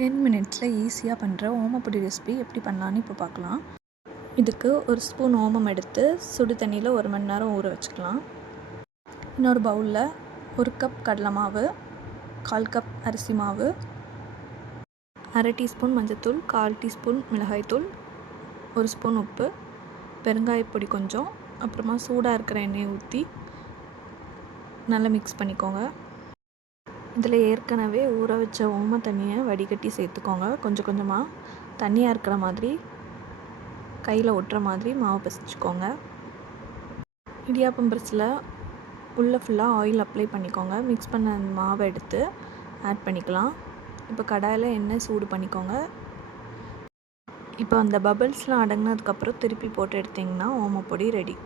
10 மினிட்ஸில் ஈஸியாக பண்ணுற ஓமப்பொடி ரெசிபி எப்படி பண்ணலான்னு இப்போ பார்க்கலாம். இதுக்கு ஒரு ஸ்பூன் ஓமம் எடுத்து சுடு தண்ணியில் 1 மணி நேரம் ஊற வச்சுக்கலாம். இன்னொரு பவுலில் 1 கப் கடலை மாவு, 1/4 கப் அரிசி மாவு, 1/2 டீஸ்பூன் மஞ்சள்தூள், 1/4 டீஸ்பூன் மிளகாய்த்தூள், 1 ஸ்பூன் உப்பு, பெருங்காயப்பொடி கொஞ்சம், அப்புறமா சூடாக இருக்கிற எண்ணெயை ஊற்றி நல்லா மிக்ஸ் பண்ணிக்கோங்க. இதில் ஏற்கனவே ஊற வச்ச ஓம தண்ணியை வடிகட்டி சேர்த்துக்கோங்க. கொஞ்சம் கொஞ்சமாக தண்ணியாக இருக்கிற மாதிரி கையில் ஒட்டுற மாதிரி மாவு பிசைச்சிக்கோங்க. இடியாப்பம் பிரஸில் உள்ளே ஃபுல்லாக ஆயில் அப்ளை பண்ணிக்கோங்க. மிக்ஸ் பண்ண அந்த மாவை எடுத்து ஆட் பண்ணிக்கலாம். இப்போ கடாயில் எண்ணெய் சூடு பண்ணிக்கோங்க. இப்போ அந்த பபிள்ஸ்லாம் அடங்கினதுக்கப்புறம் திருப்பி போட்டு எடுத்திங்கன்னா ஓமப்பொடி ரெடி.